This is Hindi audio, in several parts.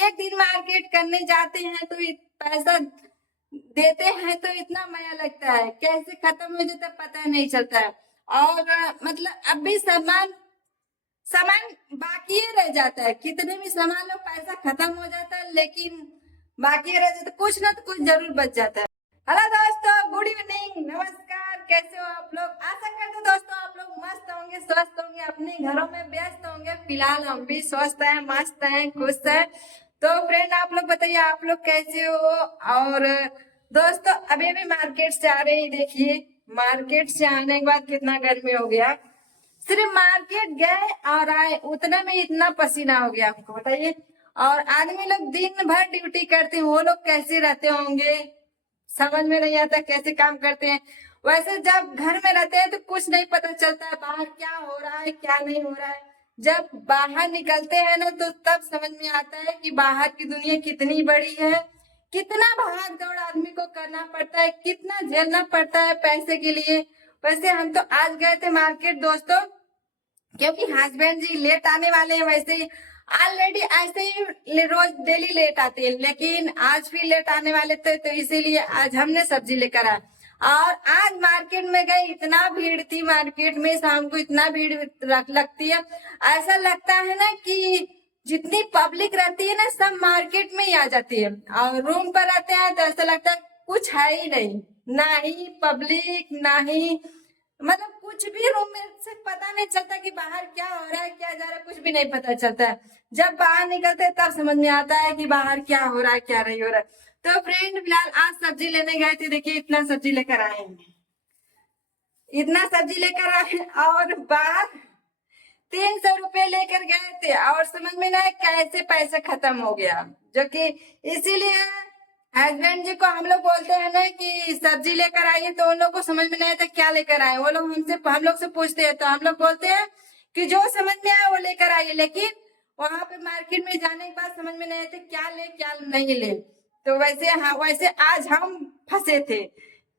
एक दिन मार्केट करने जाते हैं तो पैसा देते हैं तो इतना माया लगता है, कैसे खत्म हो जाता है पता नहीं चलता है। और मतलब अब भी सामान सामान बाकी ही रह जाता है, कितने भी सामान लो पैसा खत्म हो जाता है, लेकिन बाकी रह जाता है, कुछ ना तो कुछ जरूर बच जाता है। हेलो दोस्तों, गुड इवनिंग, नमस्कार, कैसे हो आप लोग? आशा करते हैं दोस्तों आप लोग मस्त होंगे, स्वस्थ होंगे, अपने घरों में व्यस्त होंगे। फिलहाल हम भी स्वस्थ हैं, मस्त हैं, खुश हैं। तो फ्रेंड आप लोग बताइए आप लोग कैसे हो? और दोस्तों अभी भी मार्केट से आ रहे हैं, देखिए मार्केट से आने के बाद कितना गर्मी हो गया। सिर्फ मार्केट गए और आए उतने में इतना पसीना हो गया, हमको बताइए। और आदमी लोग दिन भर ड्यूटी करते हैं, वो लोग कैसे रहते होंगे समझ में नहीं आता, कैसे काम करते हैं। वैसे जब घर में रहते हैं तो कुछ नहीं पता चलता है बाहर क्या हो रहा है क्या नहीं हो रहा है। जब बाहर निकलते हैं ना तो तब समझ में आता है कि बाहर की दुनिया कितनी बड़ी है, कितना भाग दौड़ आदमी को करना पड़ता है, कितना झेलना पड़ता है पैसे के लिए। वैसे हम तो आज गए थे मार्केट दोस्तों, क्योंकि हस्बैंड जी लेट आने वाले हैं। वैसे ही ऑलरेडी ऐसे ही रोज डेली लेट आते हैं, लेकिन आज भी लेट आने वाले थे तो इसीलिए आज हमने सब्जी लेकर आए। और आज मार्केट में गए, इतना भीड़ थी मार्केट में, शाम को इतना भीड़ लगती है, ऐसा लगता है ना कि जितनी पब्लिक रहती है ना सब मार्केट में ही आ जाती है। और रूम पर रहते हैं तो ऐसा लगता है कुछ है ही नहीं, ना ही पब्लिक ना ही मतलब कुछ भी रूम में से पता नहीं चलता कि बाहर क्या हो रहा है क्या जा रहा है, कुछ भी नहीं पता चलता है। जब बाहर निकलते हैं तब समझ में आता है कि बाहर क्या हो रहा है क्या नहीं हो रहा है। तो फ्रेंड फिलहाल आज सब्जी लेने गए थे, देखिए इतना सब्जी लेकर आए हैं, इतना सब्जी लेकर आए और बाहर 300 रुपये लेकर गए थे और समझ में ना कैसे पैसा खत्म हो गया। जो कि इसीलिए हस्बैंड जी को हम लोग बोलते हैं ना कि सब्जी लेकर आइए, तो उन लोग को समझ में नहीं आता क्या लेकर आए। वो लोग हम लोग से पूछते हैं तो हम लोग बोलते हैं कि जो समझ में आए वो लेकर आइए, लेकिन वहां पे मार्केट में जाने के बाद समझ में नहीं आते क्या ले क्या नहीं ले। तो वैसे आज हम फंसे थे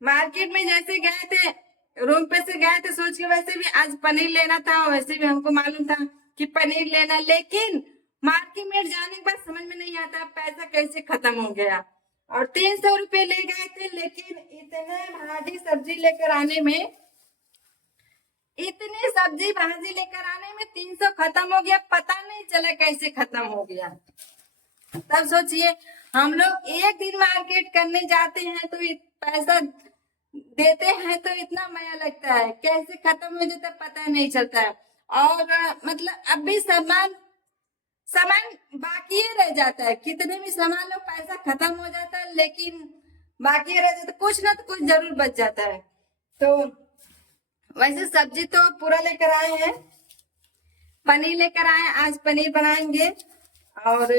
मार्केट में, जैसे गए थे रूम पे से गए थे सोच के, वैसे भी आज पनीर लेना था, वैसे भी हमको मालूम था कि पनीर लेना, लेकिन मार्केट में जाने के बाद समझ में नहीं आता पैसा कैसे खत्म हो गया। और 300 रुपये ले गए थे, लेकिन इतने भाजी सब्जी लेकर आने में, इतनी सब्जी भाजी लेकर आने में 300 खत्म हो गया, पता नहीं चला कैसे खत्म हो गया। तब सोचिए हम लोग एक दिन मार्केट करने जाते हैं तो पैसा देते हैं तो इतना माया लगता है, कैसे खत्म हो जाता है पता नहीं चलता है। और मतलब अब भी सामान बाकी ही रह जाता है, कितने भी सामान लो पैसा खत्म हो जाता है, लेकिन बाकी रह जाता है, कुछ ना तो कुछ जरूर बच जाता है। तो वैसे सब्जी तो पूरा लेकर आए हैं, पनीर लेकर आए, आज पनीर बनाएंगे। और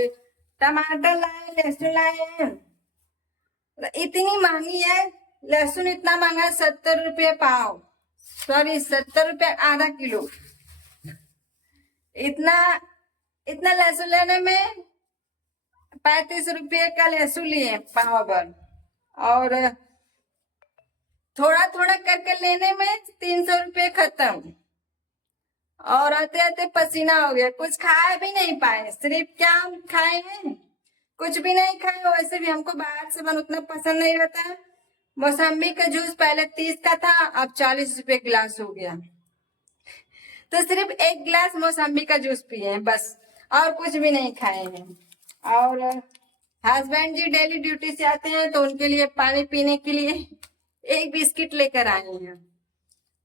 टमाटर लाए, लहसुन लाए हैं, इतनी महंगी है लहसुन, इतना महंगा 70 रुपये पाव, सॉरी 70 रुपये आधा किलो। इतना इतना लहसुन लेने में 35 रुपये का लहसुन लिए पाव भर, और थोड़ा थोड़ा करके लेने में 300 रुपये खत्म। और आते आते पसीना हो गया, कुछ खा भी नहीं पाए, सिर्फ क्या हम खाए हैं, कुछ भी नहीं खाए। वैसे भी हमको बाहर से बन उतना पसंद नहीं रहता है। मौसम्बी का जूस पहले 30 का था, अब 40 रुपये गिलास हो गया, तो सिर्फ एक गिलास मौसम्बी का जूस पिए हैं बस, और कुछ भी नहीं खाए हैं। और हस्बैंड जी डेली ड्यूटी से आते हैं तो उनके लिए पानी पीने के लिए एक बिस्किट लेकर आए हैं।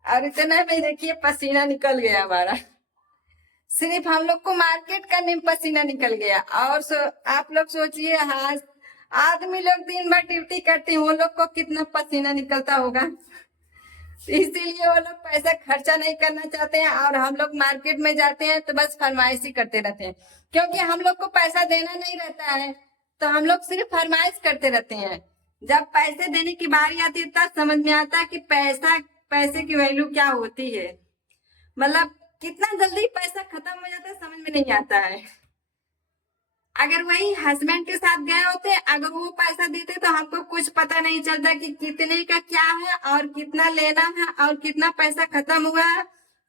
और इतना में देखिए पसीना निकल गया हमारा, सिर्फ हम लोग को मार्केट करने में पसीना निकल गया। और आप लोग सोचिए, हाँ आदमी लोग दिन भर ड्यूटी करते हैं, वो लोग को कितना पसीना निकलता होगा। इसीलिए वो लोग पैसा खर्चा नहीं करना चाहते हैं, और हम लोग मार्केट में जाते हैं तो बस फरमाइशी करते रहते हैं, क्योंकि हम लोग को पैसा देना नहीं रहता है, तो हम लोग सिर्फ फरमाइश करते रहते हैं। जब पैसे देने की बारी आती है तब समझ में आता है कि पैसे की वैल्यू क्या होती है, मतलब कितना जल्दी पैसा खत्म हो जाता है समझ में नहीं आता है। अगर वही हस्बैंड के साथ गए होते, अगर वो पैसा देते तो हमको कुछ पता नहीं चलता कि कितने का क्या है और कितना लेना है और कितना पैसा खत्म हुआ है,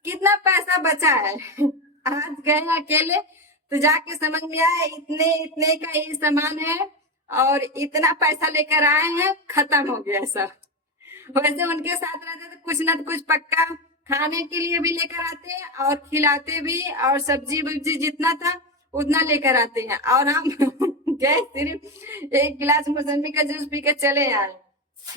कितना पैसा बचा है। आज गए अकेले तो जाके समझ में आया इतने इतने का ही सामान है और इतना पैसा लेकर आए हैं, खत्म हो गया सब। वैसे उनके साथ रहते तो कुछ ना कुछ पक्का खाने के लिए भी लेकर आते और खिलाते भी, और सब्जी वब्जी जितना था उतना लेकर आते हैं, और हम गए सिर्फ एक गिलास मौसमी का जूस पी के चले आए,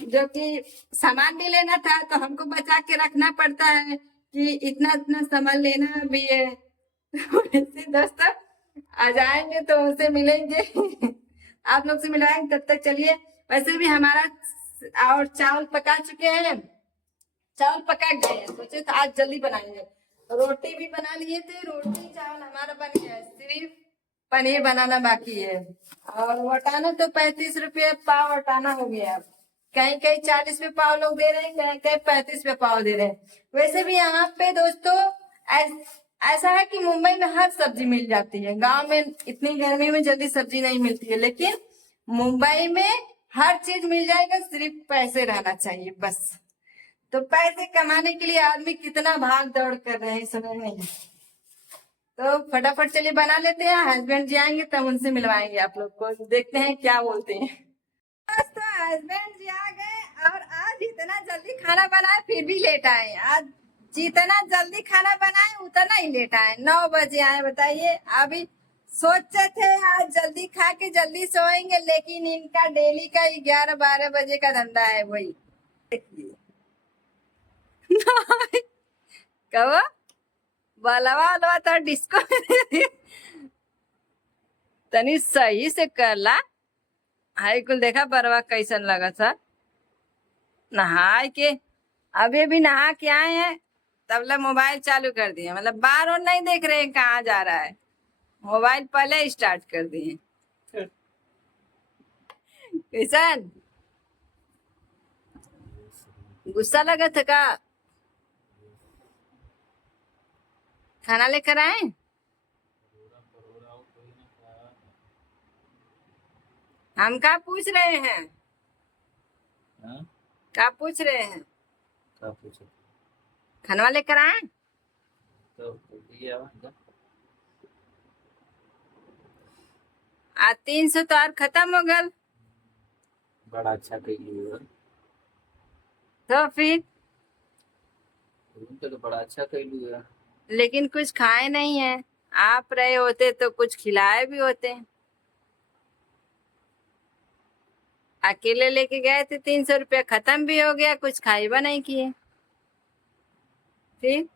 जो कि सामान भी लेना था तो हमको बचा के रखना पड़ता है कि इतना इतना सामान लेना भी है। वैसे दोस्तों आ जाएंगे तो उनसे मिलेंगे, आप लोग से मिलवाएंगे, तब तक चलिए। वैसे भी हमारा और चावल पका चुके हैं, चावल पका गए हैं, सोचे तो आज जल्दी बनाएंगे। रोटी भी बना लिए थे, रोटी चावल हमारा बन गया है, सिर्फ पनीर बनाना बाकी है। और वटाना तो 35 रुपये पाव वटाना हो गया, कहीं कहीं 40 रुपये पाव लोग दे रहे हैं, कहीं कहीं 35 रुपये पाव दे रहे हैं। वैसे भी यहाँ पे दोस्तों ऐसा है कि मुंबई में हर सब्जी मिल जाती है, गांव में इतनी गर्मी में जल्दी सब्जी नहीं मिलती है, लेकिन मुंबई में हर चीज मिल जाएगा, सिर्फ पैसे रहना चाहिए बस। तो पैसे कमाने के लिए आदमी कितना भाग दौड़ कर रहे हैं समझ नहीं है। तो फटाफट चलिए बना लेते हैं, हस्बैंड जी आएंगे तब उनसे मिलवाएंगे आप लोग को, देखते हैं क्या बोलते हैं। तो हस्बैंड जी आ गए और आज इतना जल्दी खाना बनाए फिर भी लेट आए। आज जितना जल्दी खाना बनाए उतना ही लेट आए, 9 बजे आए। बताइए, अभी सोचे थे आज जल्दी खा के जल्दी सोएंगे, लेकिन इनका डेली का 11-12 बजे का धंधा है वही। कहो बलवा अलवा तो डिस्को तनी सही से कर ला। हाई कुल देखा बरवा कैसन लगा था, नहा के अभी भी नहा के आए हैं, तबला मोबाइल चालू कर दिए, मतलब बाहर और नहीं देख रहे हैं कहाँ जा रहा है, मोबाइल पहले स्टार्ट कर दिए। किशन गुस्सा लगा था का? खाना लेकर आए? हम क्या पूछ रहे हैं? क्या पूछ रहे हैं? खाना लेकर आए तो 300 तो और खत्म हो गल। बड़ा अच्छा कैलू, तो फिर तो बड़ा अच्छा कैलू है, लेकिन कुछ खाए नहीं है, आप रहे होते तो कुछ खिलाए भी होते। अकेले लेके गए थे, 300 रुपया खत्म भी हो गया, कुछ खाइबा नहीं किए। फिर